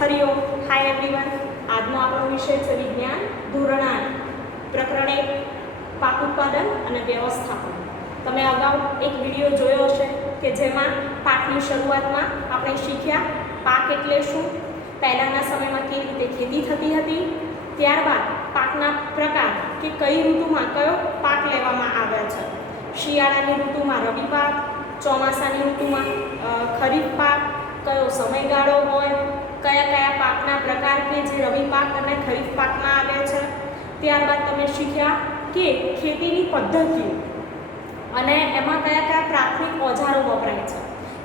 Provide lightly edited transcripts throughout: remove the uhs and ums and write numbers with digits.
Hariom. Hi everyone. આજનો આપણો વિષય છે વિજ્ઞાન ધોરણ 8 પ્રકરણ 1 પાક ઉત્પાદન અને વ્યવસ્થાપન. તમે અગાઉ એક વિડીયો જોયો હશે કે જેમાં પાકની શરૂઆતમાં આપણે શીખ્યા પાક એટલે શું, પહેલાંના સમયમાં કેવી રીતે ખેતી થતી હતી, ત્યારબાદ પાકના પ્રકાર કે કઈ ઋતુમાં કયો પાક લેવામાં આવે છે. શિયાળાની ઋતુમાં રવિ પાક, ચોમાસાની ઋતુમાં ખરીફ પાક, કયો સમયગાળો હોય, કયા કયા પાકના પ્રકાર કે જે રવિ પાક અને ખરીફ પાકમાં આવે છે. ત્યારબાદ તમે શીખ્યા કે ખેતીની પદ્ધતિઓ અને એમાં કયા કયા પ્રાથમિક ઓજારો વપરાય છે.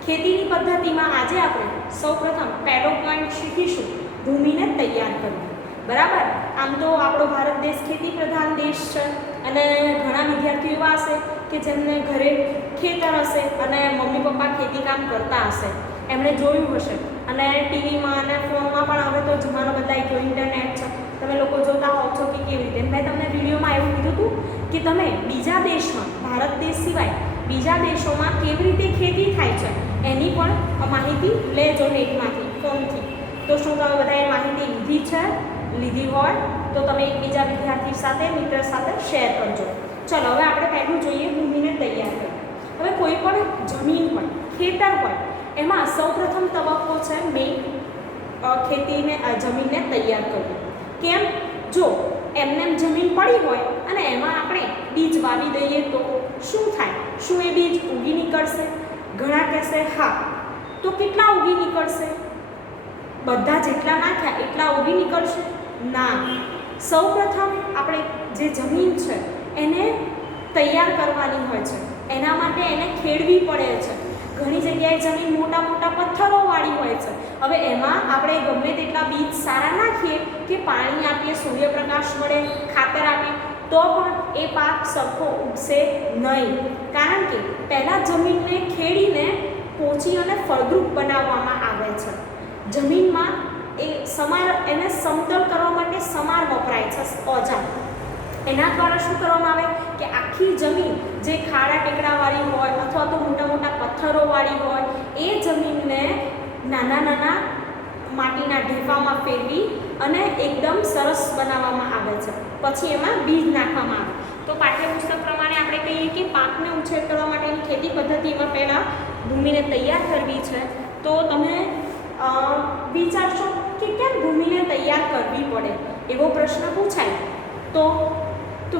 ખેતીની પદ્ધતિમાં આજે આપણે સૌપ્રથમ પહેલો પોઈન્ટ શીખીશું ભૂમિને તૈયાર કરવી. બરાબર. આમ તો આપણો ભારત દેશ ખેતી પ્રધાન દેશ છે અને ઘણા વિદ્યાર્થીઓ એવા હશે કે જેમને ઘરે ખેતર હશે અને મમ્મી પપ્પા ખેતી કામ કરતા હશે, એમણે જોયું હશે અને ટીવીમાં અને ફોનમાં પણ હવે તો જમાનો બદલાઈ ગયો, ઇન્ટરનેટ છે, તમે લોકો જોતા હોવ છો કે કેવી રીતે. મેં તમને વિડીયોમાં એવું કીધું હતું કે તમે બીજા દેશમાં, ભારત દેશ સિવાય બીજા દેશોમાં કેવી રીતે ખેતી થાય છે એની પણ માહિતી લેજો નેટમાંથી, ફોનથી. તો શું તમે બધાએ માહિતી લીધી છે? લીધી હોય તો તમે એકબીજા વિદ્યાર્થી સાથે, મિત્ર સાથે શેર કરજો. ચલો હવે આપણે પહેલું જોઈએ ભૂમિને તૈયાર કરવી. હવે કોઈ પણ જમીન હોય, ખેતર હોય, એમાં સૌપ્રથમ તબક્કો છે મેં ખેતીને જમીનને તૈયાર કરવી. કેમ? જો એમને જમીન પડી હોય અને એમાં આપણે બીજ વાવી દઈએ તો શું થાય? શું એ બીજ ઉગી નીકળશે? ઘણા કહેશે હા. તો કેટલા ઉગી નીકળશે? બધા જેટલા નાખ્યા એટલા ઉગી નીકળશે? ના. સૌપ્રથમ આપણે જે જમીન છે એને તૈયાર કરવાની હોય છે. એના માટે એને ખેડવી પડે છે. ઘણી જગ્યાએ જમીન મોટા મોટા પથ્થરોવાળી હોય છે. હવે એમાં આપણે ગમે તેટલા બીજ સારા નાખીએ કે પાણી આપીએ, સૂર્યપ્રકાશ મળે, ખાતર આપીએ તો પણ એ પાક સરખો ઉગશે નહીં. કારણ કે પહેલાં જમીનને ખેડીને પોચી અને ફળદ્રુપ બનાવવામાં આવે છે. જમીનમાં એને સમતલ કરવા માટે સમાર વપરાય છે ઓજાર. એના દ્વારા શું કરવામાં આવે કે આખી જમીન જે ખાડા ટેકડાવાળી હોય અથવા તો મોટા મોટા પથ્થરોવાળી હોય એ જમીનને નાના નાના માટીના ઢેફામાં ફેરવી અને એકદમ સરસ બનાવવામાં આવે છે. પછી એમાં બીજ નાખવામાં આવે. તો પાઠ્યપુસ્તક પ્રમાણે આપણે કહીએ કે પાકને ઉછેર કરવા માટેની ખેતી પદ્ધતિમાં પહેલાં ભૂમિને તૈયાર કરવી છે. તો તમે વિચારશો કે કેમ ભૂમિને તૈયાર કરવી પડે, એવો પ્રશ્ન પૂછાય. તો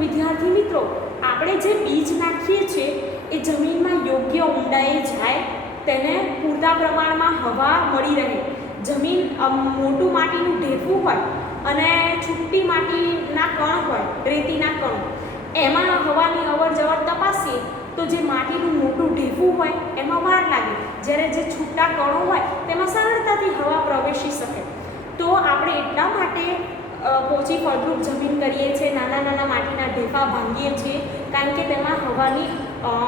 વિદ્યાર્થી મિત્રો, આપણે જે બીજ નાખીએ છીએ એ જમીનમાં યોગ્ય ઊંડાઈએ જાય, તેને પૂરતા પ્રમાણમાં હવા મળી રહે. જમીન મોટું માટીનું ઢેફું હોય અને છૂટી માટીના કણ હોય, રેતીના કણ, એમાં હવાની અવર જવર તપાસીએ તો જે માટીનું મોટું ઢેફું હોય એમાં વાર લાગે, જ્યારે જે છૂટા કણો હોય તેમાં સરળતાથી હવા પ્રવેશી શકે. તો આપણે એટલા માટે પોચી ફળદ્રુપ જમીન કરીએ છીએ, નાના નાના માટીના ઢેફા ભાંગીએ છીએ, કારણ કે તેમાં હવાની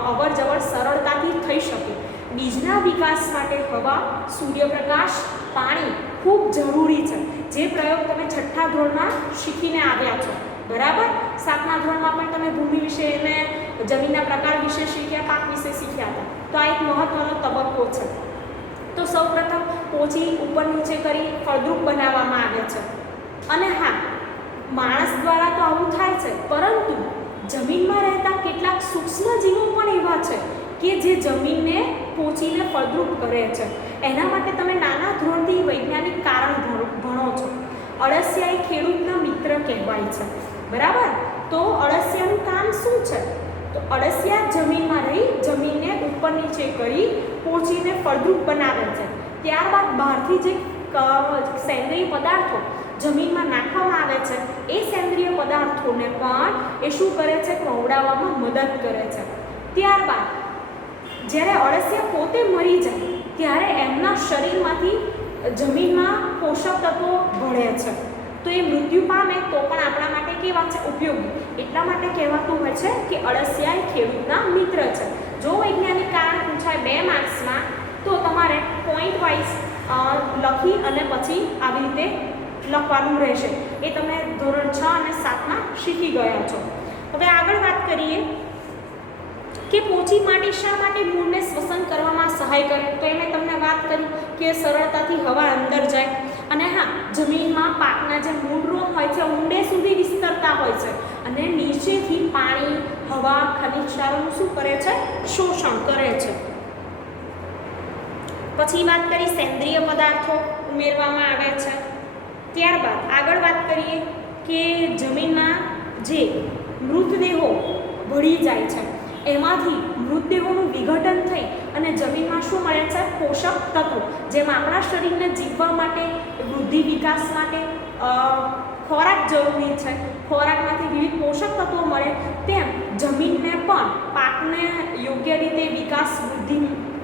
અવર જવર સરળતાથી થઈ શકે. બીજના વિકાસ માટે હવા, સૂર્યપ્રકાશ, પાણી ખૂબ જરૂરી છે. જે પ્રયોગ તમે 6થા ધોરણમાં શીખીને આવ્યા છો, બરાબર. 7મા ધોરણમાં પણ તમે ભૂમિ વિશે અને જમીનના પ્રકાર વિશે શીખ્યા, પાક વિશે શીખ્યા હતા. તો આ એક મહત્વનો તબક્કો છે. તો સૌપ્રથમ પોચી ઉપર નીચે કરી ફળદ્રુપ બનાવવામાં આવે છે. અને હા, માણસ દ્વારા તો આવું થાય છે, પરંતુ જમીનમાં રહેતા કેટલાક સૂક્ષ્મ જીવો પણ એવા છે કે જે જમીનને પોચીને ફળદ્રુપ કરે છે. એના માટે તમે નાના ધોરણથી વૈજ્ઞાનિક કારણ ભણો છો. અળસિયા એ ખેડૂતના મિત્ર કહેવાય છે, બરાબર. તો અળસિયાનું કામ શું છે? તો અળસિયા જમીનમાં રહી જમીનને ઉપર નીચે કરી પોચીને ફળદ્રુપ બનાવે છે. ત્યારબાદ બહારથી જે સેન્દ્રિય પદાર્થો જમીનમાં નાખવામાં આવે છે એ સેન્દ્રિય પદાર્થોને પણ એ શું કરે છે? વવડાવવામાં મદદ કરે છે. ત્યારબાદ જ્યારે અળસિયા પોતે મરી જાય ત્યારે એમના શરીરમાંથી જમીનમાં પોષક તત્વો ભળે છે. તો એ મૃત્યુ પામે તો પણ આપણા માટે કેવા છે? ઉપયોગી. એટલા માટે કહેવાતું હોય છે કે અળસિયા એ ખેડૂતના મિત્ર છે. જો વૈજ્ઞાનિક કારણ પૂછાય 2 માર્ક્સમાં તો તમારે પોઈન્ટ વાઇઝ લખી અને પછી આવી રીતે લખવાનું રહેશે. એ તમે ધોરણ 6 અને 7માં શીખી ગયા છો. હવે આગળ વાત કરીએ કે પોચી માટી શા માટે મૂળને શ્વસન કરવામાં સહાય કરે. તો મેં તમને વાત કરી કે સરળતાથી હવા અંદર જાય અને હા, જમીનમાં પાકના જે મૂળરોગ હોય છે ઊંડે સુધી વિસ્તરતા હોય છે અને નીચેથી પાણી, હવા, ખનિજ ક્ષારોનું શું કરે છે? શોષણ કરે છે. પછી વાત કરી સેન્દ્રિય પદાર્થો ઉમેરવામાં આવે છે. ત્યારબાદ આગળ વાત કરીએ કે જમીનમાં જે મૃતદેહો ભળી જાય છે એમાંથી મૃતદેહોનું વિઘટન થઈ અને જમીનમાં શું મળે છે? પોષક તત્વો, જેમ આપણા શરીરને જીવવા માટે, વૃદ્ધિ વિકાસ માટે ખોરાક જરૂરી છે, ખોરાકમાંથી વિવિધ પોષક તત્વો મળે, તેમ જમીનને પણ પાકને યોગ્ય રીતે વિકાસ વૃદ્ધિ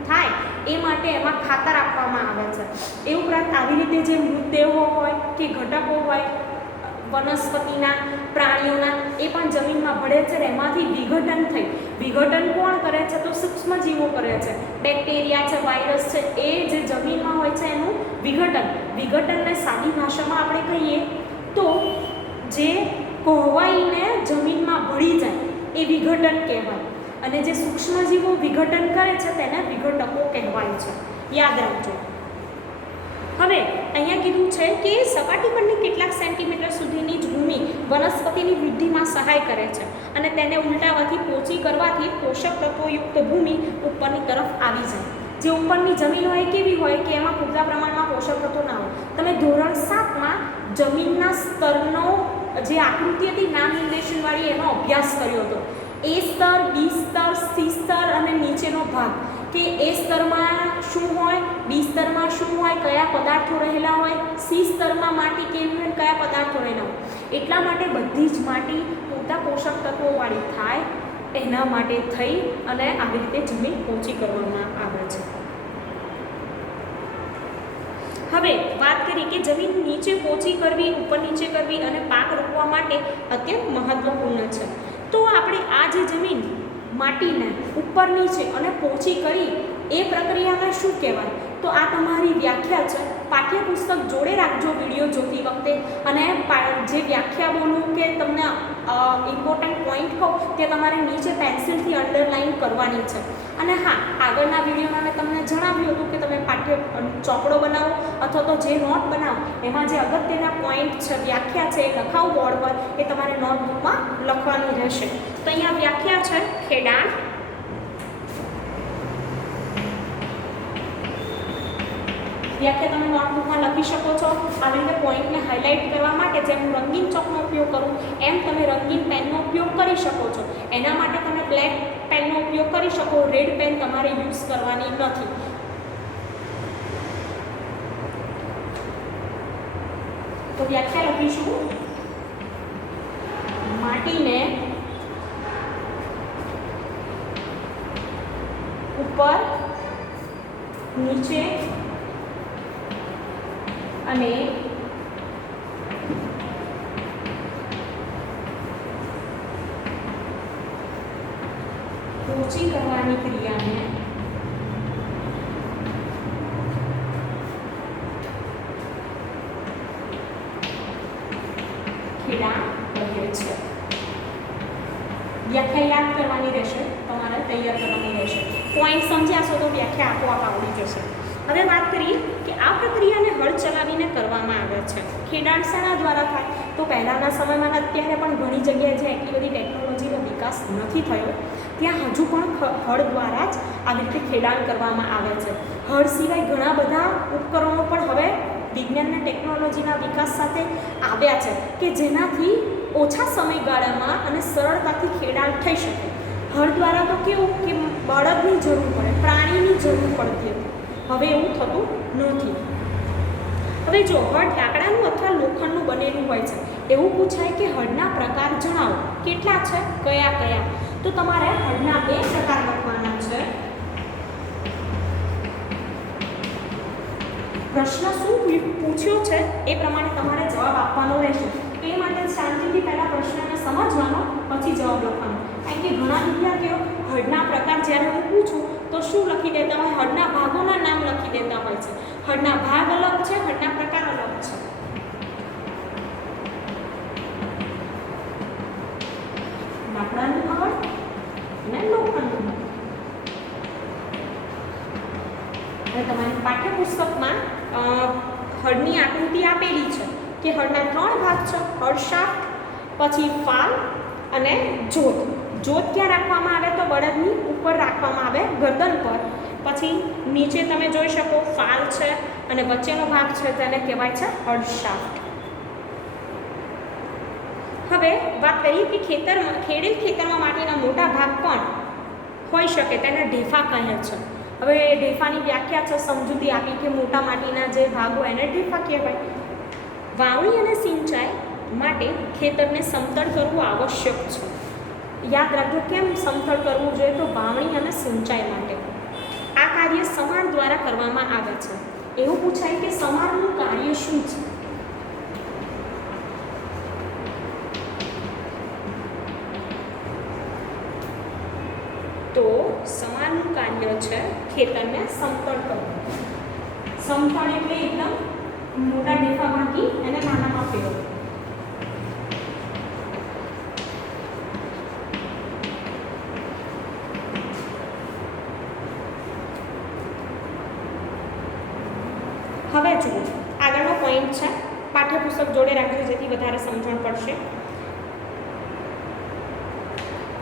થાય એ માટે એમાં ખાતર આપવામાં આવે છે. એ ઉપરાંત આવી રીતે જે મૃતદેહો હોય કે ઘટકો હોય વનસ્પતિના, પ્રાણીઓના, એ પણ જમીનમાં ભળે છે. એમાંથી વિઘટન થઈ, વિઘટન કોણ કરે છે? તો સૂક્ષ્મજીવો કરે છે. બેક્ટેરિયા છે, વાયરસ છે, એ જે જમીનમાં હોય છે એનું વિઘટનને સાદી ભાષામાં આપણે કહીએ તો જે કોહવાઈને જમીનમાં ભળી જાય એ વિઘટન કહેવાય. અને જે સૂક્ષ્મજીવો વિઘટન કરે છે તેને વિઘટકો કહેવાય છે. યાદ રાખજો. હવે અહીંયા કીધું છે કે સપાટી પરની કેટલાક સેન્ટીમીટર સુધીની જ ભૂમિ વનસ્પતિની વૃદ્ધિમાં સહાય કરે છે અને તેને ઉલટાવાથી પોચી કરવાથી પોષક તત્વોયુક્ત ભૂમિ ઉપરની તરફ આવી જાય. જે ઉપરની જમીન હોય કેવી હોય કે એમાં પૂરતા પ્રમાણમાં પોષક તત્વો ના હોય. તમે ધોરણ 7માં જમીનના સ્તરનો જે આકૃતિ હતી નામ નિર્દેશનવાળી એનો અભ્યાસ કર્યો હતો. એ સ્તર, બી સ્તર, સી સ્તર અને નીચેનો ભાગ કે એ સ્તરમાં શું હોય, બી સ્તરમાં શું હોય, કયા પદાર્થો રહેલા હોય, સી સ્તરમાં માટી કેવી હોય, કયા પદાર્થો રહેલા હોય. એટલા માટે બધી જ માટી પૂરતા પોષક તત્વોવાળી થાય એના માટે થઈ અને આવી રીતે જમીન પોચી કરવામાં આવે છે. હવે વાત કરીએ કે જમીન નીચે પોચી કરવી, ઉપર નીચે કરવી અને પાક રોપવા માટે અત્યંત મહત્વપૂર્ણ છે. તો આપણે આ જે જમીન માટીને ઉપર નીચે અને પોચી કરી એ પ્રક્રિયાને શું કહેવાય? તો આ તમારી વ્યાખ્યા છે. પાઠ્યપુસ્તક જોડે રાખજો વિડીયો જોતી વખતે, અને જે વ્યાખ્યા બોલું કે તમને ઇમ્પોર્ટન્ટ પોઈન્ટ કહું તે તમારે નીચે પેન્સિલથી અંડરલાઇન કરવાની છે. અને હા, આગળના વિડીયોમાં મેં તમને જણાવ્યું હતું કે તમે ચોપડો બનાવો અથવા તો જે નોટ બનાવો એમાં જે અગત્યના પોઈન્ટ છે, વ્યાખ્યા છે, એ લખાવો બોર્ડ પર, એ તમારે નોટબુકમાં લખવાની રહેશે. તો અહીંયા વ્યાખ્યા છે ખેડાણ. વ્યાખ્યા તમે નોટબુકમાં લખી શકો છો. આવી રીતે પોઈન્ટને હાઇલાઇટ કરવા માટે જેમ હું રંગીન ચોકનો ઉપયોગ કરું એમ તમે રંગીન પેનનો ઉપયોગ કરી શકો છો. એના માટે તમે બ્લેક પેનનો ઉપયોગ કરી શકો. રેડ પેન તમારે યુઝ કરવાની નથી. તો વ્યાખ્યા લખીશું. માટીને ઉપર, નીચે અને પોચી કરવાની ક્રિયાને ખેડાણ કહે છે. વ્યાખ્યા યાદ કરવાની રહેશે, તમારે તૈયાર કરવાની રહેશે. પોઈન્ટ સમજ્યા છો તો વ્યાખ્યા આપોઆપ આવડી જશે. હવે વાત કરીએ કે આ પ્રક્રિયાને હળ ચલાવીને કરવામાં આવે છે. ખેડાણ શાના દ્વારા થાય? તો પહેલાંના સમયમાં અત્યારે પણ ઘણી જગ્યાએ જે એટલી બધી ટેકનોલોજીનો વિકાસ નથી થયો ત્યાં હજુ પણ હળ દ્વારા જ આવી રીતે ખેડાણ કરવામાં આવે છે. હળ સિવાય ઘણા બધા ઉપકરણો પણ હવે વિજ્ઞાન અને ટેકનોલોજીના વિકાસ સાથે આવ્યા છે કે જેનાથી ઓછા સમયગાળામાં અને સરળતાથી ખેડાણ થઈ શકે. હળ દ્વારા તો કેવું કે બળદની જરૂર પડે, પ્રાણીની જરૂર પડતી હતી. હવે એવું થતું નથી. હવે જો હળ લાકડાનું અથવા લોખંડનું બનેલું હોય છે, એવું પૂછાય કે હળના પ્રકાર જણાવો. કેટલા છે? કયા કયા? તો તમારે હળના 2 પ્રકાર લખવાના છે. પ્રશ્ન શું પૂછ્યો છે એ પ્રમાણે તમારે જવાબ આપવાનો રહેશે. એ માટે શાંતિથી પહેલા પ્રશ્નને સમજવાનો, પછી જવાબ લખવાનો. કારણ કે ઘણા વિદ્યાર્થીઓ હળના પ્રકાર જ્યારે હું પૂછું તો શું લખી દેતા હોય? હળના ભાગોના નામ લખી દેતા હોય છે. હળના ભાગ અલગ છે, હળના પ્રકાર અલગ છે. લાકડાનું હળ અને લોખંડનું. હવે તમારી પાઠ્યપુસ્તકમાં હળની આકૃતિ આપેલી છે કે હળના 3 ભાગ છે, હળ શાફ્ટ, પછી ફાલ અને જોત. જોત ક્યાં રાખવામાં આવે તો બળદની ઉપર રાખવામાં આવે, ગરદન પર. પછી નીચે તમે જોઈ શકો ફાલ છે અને વચ્ચેનો ભાગ છે તેને કહેવાય છે હળ શાફ્ટ. હવે વાત કરીએ કે ખેડેલ ખેતરમાં માટીના મોટા ભાગ પણ હોઈ શકે, તેને ઢેફા કહે છે. હવે ઢેફાની વ્યાખ્યા છે, સમજૂતી આપી કે મોટા માટીના જે ભાગ હોય એને ઢેફા કહેવાય. વાવણી અને સિંચાઈ માટે ખેતરને સમતળ કરવું આવશ્યક છે. યાદ રાખજો કેમ સમતળ કરવું જોઈએ તો વાવણી અને સિંચાઈ માટે. આ કાર્ય સમાર દ્વારા કરવામાં આવે છે. એવું પૂછાય કે સમારનું કાર્ય શું છે? તો સમારનું કાર્ય છે ખેતરને સમતળ કરવું. સમતળ એટલે એકદમ મોટા ઢેફા ભાગી અને નાનામાં ફેરવવું. હવે જુઓ આગળનો પોઈન્ટ છે, પાઠ્યપુસ્તક જોડે રાખજો જેથી વધારે સમજણ પડશે.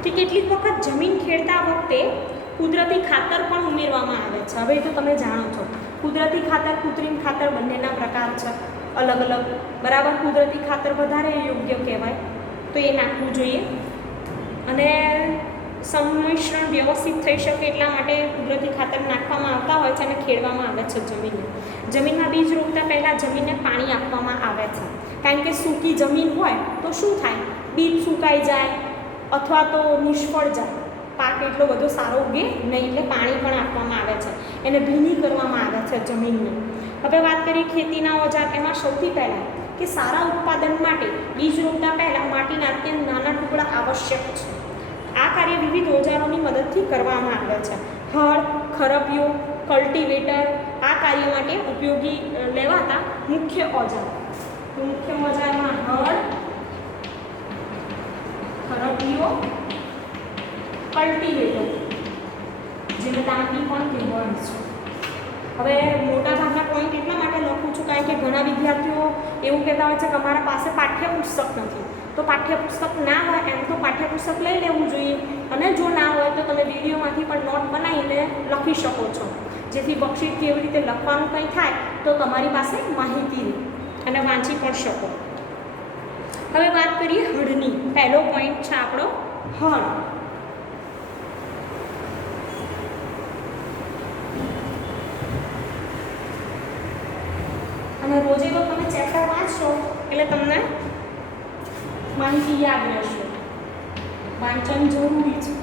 કે કેટલીક વખત જમીન ખેડતા વખતે કુદરતી ખાતર પણ ઉમેરવામાં આવે છે. હવે તો તમે જાણો છો કુદરતી ખાતર, કૃત્રિમ ખાતર બંનેના પ્રકાર છે અલગ અલગ, બરાબર. કુદરતી ખાતર વધારે યોગ્ય કહેવાય તો એ નાખવું જોઈએ અને સંમિશ્રણ વ્યવસ્થિત થઈ શકે એટલા માટે કુદરતી ખાતર નાખવામાં આવતા હોય છે અને ખેડવામાં આવે છે જમીનને. જમીનમાં બીજ રોપતા પહેલાં જમીનને પાણી આપવામાં આવે છે, કારણ કે સૂકી જમીન હોય તો શું થાય, બીજ સુકાઈ જાય અથવા તો નિષ્ફળ જાય, પાક એટલો બધો સારો ઉગે નહીં, એટલે પાણી પણ આપવામાં આવે છે, એને ભીની કરવામાં આવે છે જમીનને. હવે વાત કરીએ ખેતીના ઓજાર. એમાં સૌથી પહેલાં કે સારા ઉત્પાદન માટે બીજ રોપતા પહેલાં માટીના અત્યંત નાના ટુકડા આવશ્યક છે. આ કાર્ય વિવિધ ઓજારોની મદદથી કરવામાં આવે છે. હળ, ખરપિયો, કલ્ટિવેટર આ કાર્ય માટે ઉપયોગી લેવાતા મુખ્ય ઓજાર. મુખ્ય ઓજારમાં હળ, ખરપિયો, કલ્ટિવેટર, જેને દાંતી પણ કહેવાય છે. હવે મોટાભાગના પોઈન્ટ એટલા માટે લખું છું કારણ કે ઘણા વિદ્યાર્થીઓ એવું કહેતા હોય છે કે અમારા પાસે પાઠ્યપુસ્તક નથી. તો પાઠ્યપુસ્તક ના હોય એમ તો પાઠ્યપુસ્તક લઈ લેવું જોઈએ, અને જો ના હોય તો તમે વિડીયોમાંથી પણ નોટ બનાવીને લખી શકો છો, જેથી વર્કશીટ કેવી રીતે લખવાનું કંઈ થાય તો તમારી પાસે માહિતી રહે અને વાંચી પણ શકો. હવે વાત કરીએ હળની. પહેલો પોઈન્ટ છે આપણો હળ. અને રોજે તો તમે ચેપ્ટર વાંચશો એટલે તમને માહિતી યાદ રહેશે. વાંચન જરૂરી છે.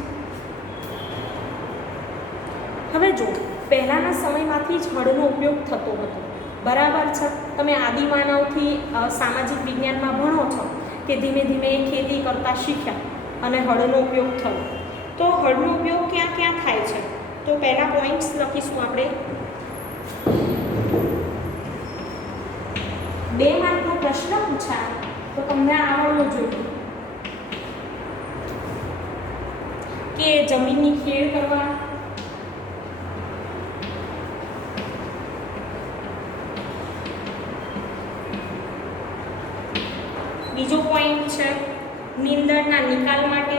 હવે જો પહેલાંના સમયમાંથી જ હળનો ઉપયોગ થતો હતો, બરાબર છે. તમે આદિમાનવથી સામાજિક વિજ્ઞાનમાં ભણો છો કે ધીમે ધીમે ખેતી કરતા શીખ્યા અને હળનો ઉપયોગ થયો. તો હળનો ઉપયોગ ક્યાં ક્યાં થાય છે તો પહેલા પોઈન્ટ્સ લખીશું આપણે. 2 માર્કનો પ્રશ્ન પૂછાય તો તમને આવડવું જોઈએ કે જમીનની ખેડ કરવા, બીજો પોઈન્ટ છે નીંદણના નિકાલ માટે,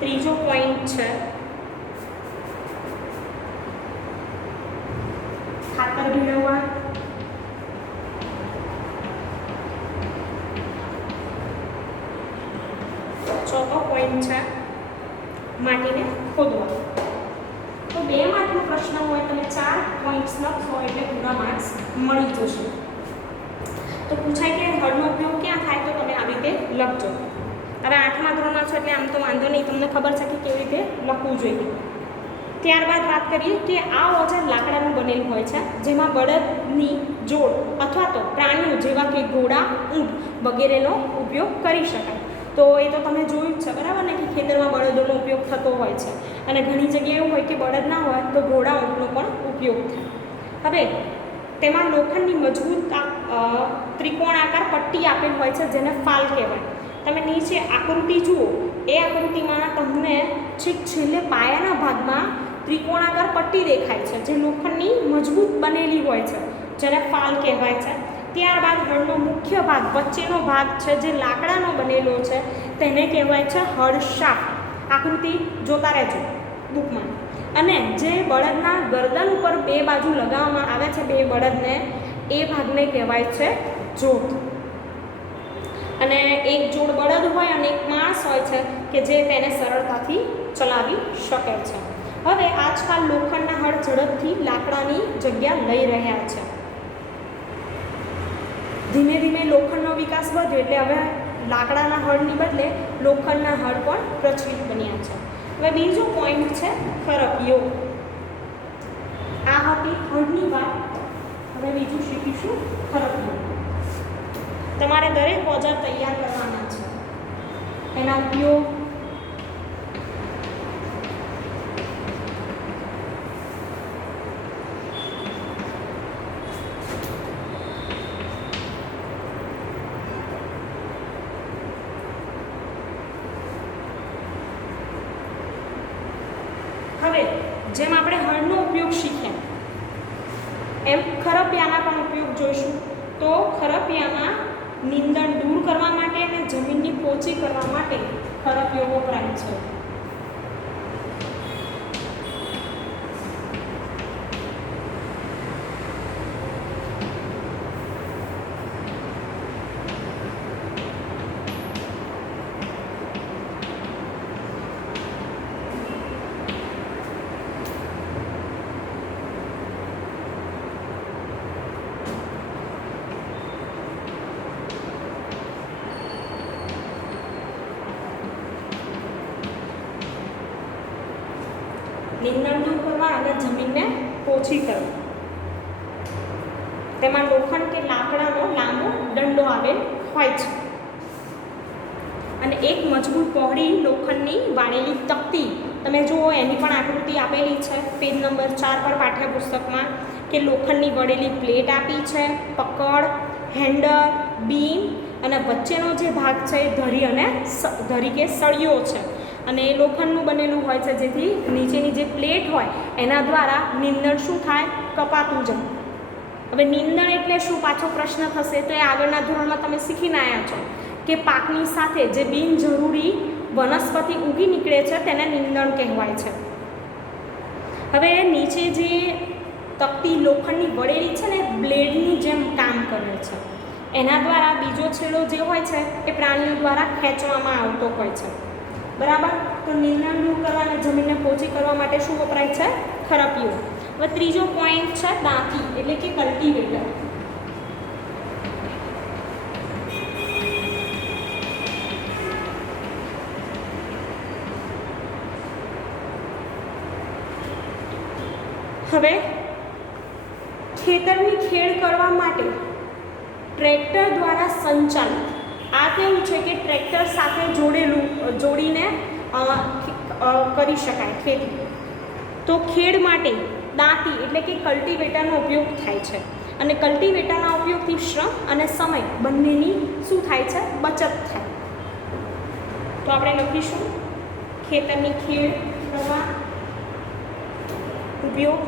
ત્રીજો પોઈન્ટ છે ખાતર ભેળવવા, ચોથો પોઈન્ટ છે માટીને ખોદવા. તો 2 માર્કનો પ્રશ્ન હોય તમે 4 પોઈન્ટ્સ લખશો એટલે પૂરા માર્ક્સ મળી જશે. તો પૂછાય કે હળનો ઉપયોગ ક્યાં થાય તો તમે આવી રીતે લખજો. હવે 8મા ધોરણમાં છો એટલે આમ તો વાંધો નહીં, તમને ખબર છે કે કેવી રીતે લખવું જોઈએ. ત્યારબાદ વાત કરીએ કે આ ઓજાર લાકડાનું બનેલું હોય છે, જેમાં બળદની જોડ અથવા તો પ્રાણીઓ જેવા કે ઘોડા, ઊંટ વગેરેનો ઉપયોગ કરી શકાય. તો એ તો તમે જોયું જ છે, બરાબર ને, કે ખેતરમાં બળદોનો ઉપયોગ થતો હોય છે અને ઘણી જગ્યાએ એવું હોય કે બળદ ના હોય તો ઘોડા, ઊંટનો પણ ઉપયોગ થાય. હવે તેમાં લોખંડની મજબૂત ત્રિકોણાકાર પટ્ટી આપેલ હોય છે, જેને ફાલ કહેવાય. તમે નીચે આકૃતિ જુઓ, એ આકૃતિમાં તમને છેલ્લે પાયાના ભાગમાં ત્રિકોણાકાર પટ્ટી દેખાય છે, જે લોખંડની મજબૂત બનેલી હોય છે, જેને ફાલ કહેવાય છે. ત્યારબાદ હળનો મુખ્ય ભાગ, વચ્ચેનો ભાગ છે જે લાકડાનો બનેલો છે, તેને કહેવાય છે હળ શાફ્ટ. આકૃતિ જોતા રહેજો બુકમાં. અને જે બળદના ગરદન ઉપર બે બાજુ લગાવવામાં આવે છે, બે બળદને, એ ભાગને કહેવાય છે જોત. અને એક જોડ બળદ હોય અને એક માણસ હોય છે કે જે તેને સરળતાથી ચલાવી શકે છે. હવે આજકાલ લોખંડના હળ ઝડપથી લાકડાની જગ્યા લઈ રહ્યા છે. ધીમે ધીમે લોખંડનો વિકાસ વધ્યો એટલે હવે લાકડાના હળની બદલે લોખંડના હળ પણ પ્રચલિત બન્યા છે. હવે બીજો પોઈન્ટ છે ખરપિયો. આ હતી હળની વાત. હવે બીજું શીખીશું ખરપિયો. તમારે દરેક ઓજાર તૈયાર કરવાના છે, એના ઉપયોગ, હવે જેમ આપણે હળનો ઉપયોગ શીખ્યા એમ ખરપિયાના પણ ઉપયોગ જોઈશું. તો ખરપિયામાં નીંદણ દૂર કરવા માટે અને જમીનની પોચી કરવા માટે ખરપિયો વપરાય છે. નીંદણ દૂર કરવા અને જમીનને પોચી કરવી. તેમાં લોખંડ કે લાકડાનો લાંબો દંડો આવેલ હોય છે અને એક મજબૂત પહોળી લોખંડની વાળેલી તકતી. તમે જુઓ, એની પણ આકૃતિ આપેલી છે પેજ નંબર 4 પર પાઠ્યપુસ્તકમાં, કે લોખંડની વળેલી પ્લેટ આપી છે, પકડ, હેન્ડલ, બીમ અને વચ્ચેનો જે ભાગ છે એ ધરી કે સળિયો છે અને એ લોખંડનું બનેલું હોય છે, જેથી નીચેની જે પ્લેટ હોય એના દ્વારા નીંદણ શું થાય, કપાતું જાય. હવે નીંદણ એટલે શું, પાછો પ્રશ્ન થશે, તો એ આગળના ધોરણમાં તમે શીખીને આવ્યા છો કે પાકની સાથે જે બિનજરૂરી વનસ્પતિ ઉગી નીકળે છે તેને નીંદણ કહેવાય છે. હવે નીચે જે તકતી લોખંડની વળેલી છે ને, બ્લેડની જેમ કામ કરે છે. એના દ્વારા બીજો છેડો જે હોય છે એ પ્રાણીઓ દ્વારા ખેંચવામાં આવતો હોય છે. બરાબર. તો નીંદણ દૂર કરવા અને જમીનને પોચી કરવા માટે શું વપરાય છે, ખરપિયો. હવે ત્રીજો પોઈન્ટ છે દાંતી, એટલે કે કલ્ટિવેટર. હવે ખેતરની ખેડ કરવા માટે ટ્રેક્ટર દ્વારા સંચાલિત, આ કેવું છે કે ટ્રેક્ટર સાથે જોડીને કરી શકાય ખેતી. તો ખેડ માટે દાંતી એટલે કે કલ્ટિવેટરનો ઉપયોગ થાય છે અને કલ્ટિવેટરના ઉપયોગથી શ્રમ અને સમય બંનેની શું થાય છે, બચત થાય. તો આપણે લખીશું ખેતરની ખેડ કરવા ઉપયોગ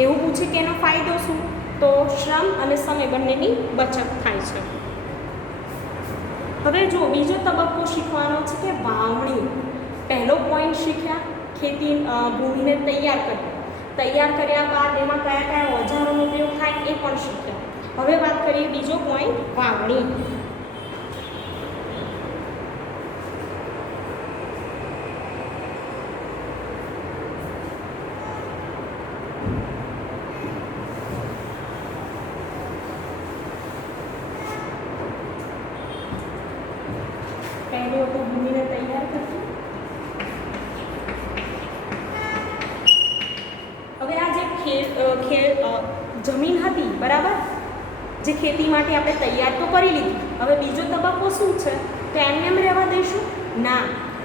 એવું પૂછે કે એનો ફાયદો શું, તો શ્રમ અને સમય બંનેની બચત થાય છે. હવે જો બીજો તબક્કો શીખવાનો છે કે વાવણી. પહેલો પોઈન્ટ શીખ્યા ખેતી ભૂમિને તૈયાર કરવી. તૈયાર કર્યા બાદ એમાં કયા કયા ઓજારોનો ઉપયોગ થાય એ પણ શીખ્યા. હવે વાત કરીએ બીજો પોઈન્ટ, વાવણી. પહેલું હતું ભૂમિને તૈયાર કરવી. જમીન હતી, બરાબર, જે ખેતી માટે આપણે તૈયાર તો કરી લીધી. હવે બીજો તબક્કો શું છે? તો એમને એમ રહેવા દઈશું? ના,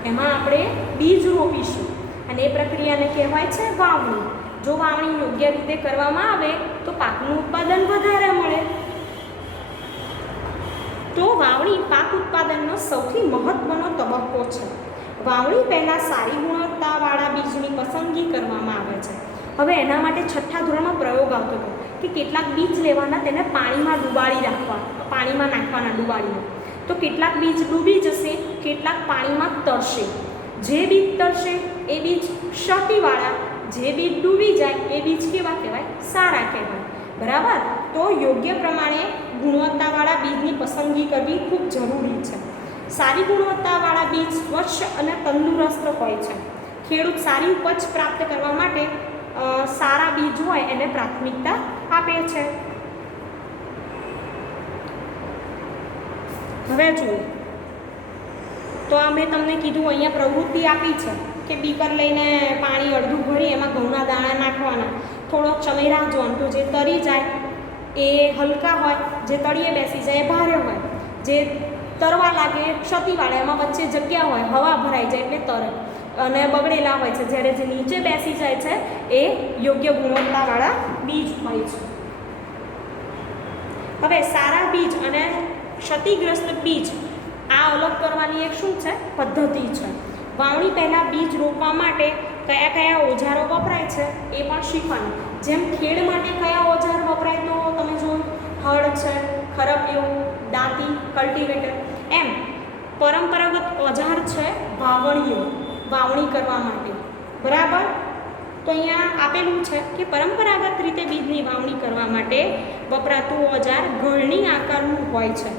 એમાં આપણે બીજ રોપીશું અને એ પ્રક્રિયાને કહેવાય છે વાવણી. જો વાવણી યોગ્ય રીતે કરવામાં આવે તો પાકનું ઉત્પાદન વધારે મળે. તો વાવણી પાક ઉત્પાદનનો સૌથી મહત્વનો તબક્કો છે. વાવણી પહેલાં સારી ગુણવત્તાવાળા બીજની પસંદગી કરવામાં આવે છે. હવે એના માટે 6થા ધોરણમાં પ્રયોગ આવતો હતો કે કેટલાક બીજ લેવાના, તેને પાણીમાં ડુબાડી રાખવા, પાણીમાં નાખવાના ડુબાડીને. તો કેટલાક બીજ ડૂબી જશે, કેટલાક પાણીમાં તરશે. જે બીજ તરશે એ બીજ ક્ષતિવાળા, જે બીજ ડૂબી જાય એ બીજ કેવા કહેવાય? સારા કહેવાય, બરાબર. તો યોગ્ય પ્રમાણે ગુણવત્તાવાળા બીજની પસંદગી કરવી ખૂબ જરૂરી છે. સારી ગુણવત્તાવાળા બીજ સ્વચ્છ અને તંદુરસ્ત હોય છે. ખેડૂત સારી ઉપજ પ્રાપ્ત કરવા માટે સારા બીજ હોય એને પ્રાથમિકતા આપે છે. હવે જુઓ, તો અમે તમને કીધું અહીંયા પ્રવૃત્તિ આપી છે કે બીકર લઈને પાણી અડધું ભરી એમાં ઘઉંના દાણા નાખવાના, થોડોક સમય રાહ જોવાનું. તો જે તરી જાય એ હલકા હોય, જે તળિયે બેસી જાય એ ભારે હોય, જે તરવા લાગે ક્ષતિવાળા, એમાં વચ્ચે જગ્યા હોય, હવા ભરાઈ જાય એટલે તરે અને બગડેલા હોય છે. જ્યારે જે નીચે બેસી જાય છે એ યોગ્ય ગુણવત્તાવાળા બીજ હોય છે. હવે સારા બીજ અને ક્ષતિગ્રસ્ત બીજ આ અલગ કરવાની એક શું છે? પદ્ધતિ છે. વાવણી પહેલાં બીજ રોપવા માટે કયા કયા ઓજારો વપરાય છે એ પણ શીખવાનું. જેમ ખેડ માટે કયા ઓજાર વપરાય તો તમે જોયું, હળ છે, ખરપિયો, દાંતી, કલ્ટિવેટર. એમ પરંપરાગત ઓજાર છે વાવણીઓ, વાવણી કરવા માટે, બરાબર. તો અહીંયા આપેલું છે કે પરંપરાગત રીતે બીજની વાવણી કરવા માટે વપરાતું ઓજાર ગળણી આકારનું હોય છે.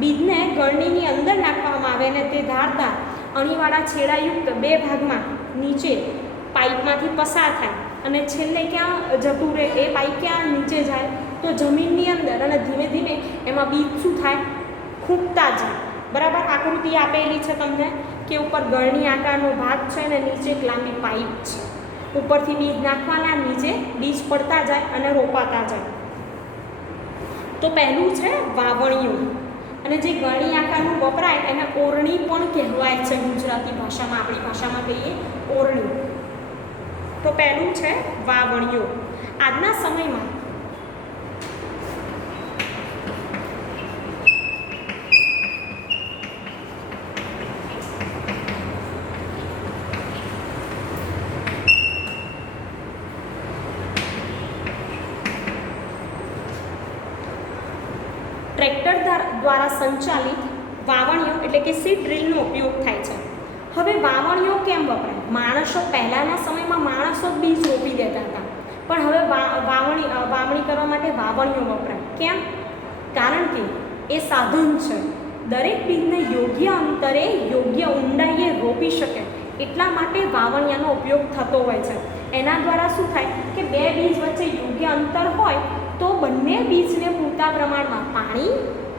બીજને ગળણીની અંદર નાખવામાં આવે અને તે ધારદાર અણીવાળા છેડાયુક્ત 2 ભાગમાં નીચે પાઇપમાંથી પસાર થાય અને છેલ્લે ક્યાં જતું રહે એ પાઇપ ક્યાં નીચે જાય તો જમીનની અંદર, અને ધીમે ધીમે એમાં બીજ શું થાય? ખૂંપતા જાય, બરાબર. આકૃતિ આપેલી છે તમને કે ઉપર ગળણી આકારનો ભાગ છે અને નીચે એક લાંબી પાઇપ છે. ઉપરથી બીજ નાખવાના, નીચે બીજ પડતા જાય અને રોપાતા જાય. તો પહેલું છે વાવણીઓ. અને જે ગળણી આકારનું વપરાય એને ઓરણી પણ કહેવાય છે ગુજરાતી ભાષામાં, આપણી ભાષામાં કહીએ ઓરણી. તો પહેલું છે વાવણીઓ. આજના સમયમાં ટ્રેક્ટર દ્વારા સંચાલિત વાવણીઓ એટલે કે સીડ ડ્રીલનો ઉપયોગ થાય છે. હવે વાવણીઓ કેમ વપરાય? માણસો પહેલાંના સમયમાં માણસો જ બીજ રોપી દેતા હતા, પણ હવે વાવણી કરવા માટે વાવણીઓ વપરાય. કેમ? કારણ કે એ સાધન છે. દરેક બીજને યોગ્ય અંતરે, યોગ્ય ઊંડાઈએ રોપી શકે એટલા માટે વાવણીયાનો ઉપયોગ થતો હોય છે. એના દ્વારા શું થાય કે 2 બીજ વચ્ચે યોગ્ય અંતર હોય તો બંને બીજને પૂરતા પ્રમાણમાં પાણી,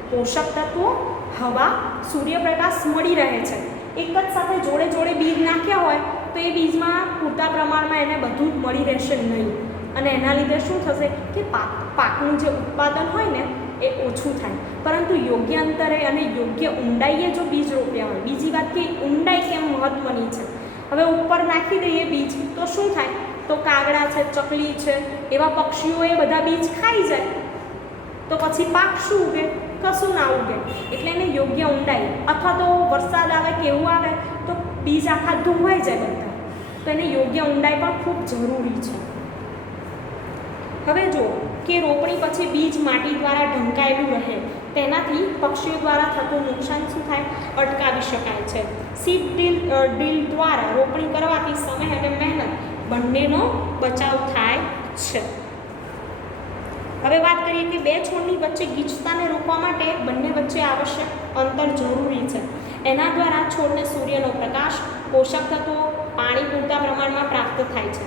પોષક તત્વો, હવા, સૂર્યપ્રકાશ મળી રહે છે. એક જ સાથે જોડે જોડે બીજ નાખ્યા હોય તો એ બીજમાં પૂરતા પ્રમાણમાં એને બધું જ મળી રહેશે નહીં, અને એના લીધે શું થશે કે પાકનું જે ઉત્પાદન હોય ને એ ઓછું થાય. પરંતુ યોગ્ય અંતરે અને યોગ્ય ઊંડાઈએ જો બીજ રોપ્યા હોય. બીજી વાત કે ઊંડાઈ કેમ મહત્વની છે? હવે ઉપર નાખી દઈએ બીજ તો શું થાય? તો કાગડા છે, ચકલી છે, એવા પક્ષીઓ એ બધા બીજ ખાઈ જાય તો પછી પાક શું ઉગે? કશું ના ઉગે. એટલે એને યોગ્ય ઊંડાઈ, અથવા તો વરસાદ આવે કે એવું આવે તો બીજ આખા ધોવાઈ જાય બધા. તો એને યોગ્ય ઊંડાઈ પણ ખૂબ જરૂરી છે. હવે જુઓ કે રોપણી પછી બીજ માટી દ્વારા ઢંકાયેલું રહે, તેનાથી પક્ષીઓ દ્વારા થતું નુકસાન શું થાય? અટકાવી શકાય છે. સીડ ડ્રીલ દ્વારા રોપણી કરવાથી સમય અને મહેનત બંનેનો બચાવ થાય છે. હવે વાત કરીએ કે 2 છોડની વચ્ચે ગીચતાને રોકવા માટે બંને વચ્ચે આવશ્યક અંતર જરૂરી છે. એના દ્વારા છોડને સૂર્યનો પ્રકાશ, પોષક તત્વો, પાણી પૂરતા પ્રમાણમાં પ્રાપ્ત થાય છે.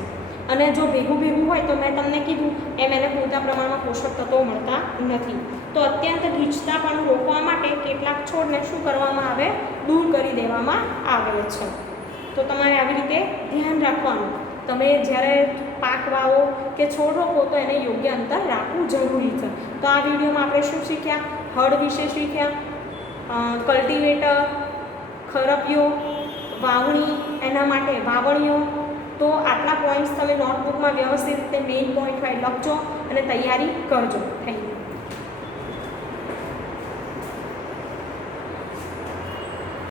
અને જો ભેગું હોય તો મેં તમને કીધું એમ એને પૂરતા પ્રમાણમાં પોષક તત્વો મળતા નથી. તો અત્યંત ગીચતા પણ રોકવા માટે કેટલાક છોડને શું કરવામાં આવે? દૂર કરી દેવામાં આવે છે. તો તમારે આવી રીતે ધ્યાન રાખવાનું. તમે જ્યારે પાક વાવો કે છોડ રોપો તો એને યોગ્ય અંતર રાખવું જરૂરી છે. તો આ વિડીયોમાં આપણે શું શીખ્યા? હળ વિશે શીખ્યા, કલ્ટિવેટર, ખરપિયો, વાવણી, એના માટે વાવણીઓ. તો આટલા પોઈન્ટ્સ તમે નોટબુકમાં વ્યવસ્થિત રીતે મેઇન પોઈન્ટ હોય લખજો અને તૈયારી કરજો. Thank you.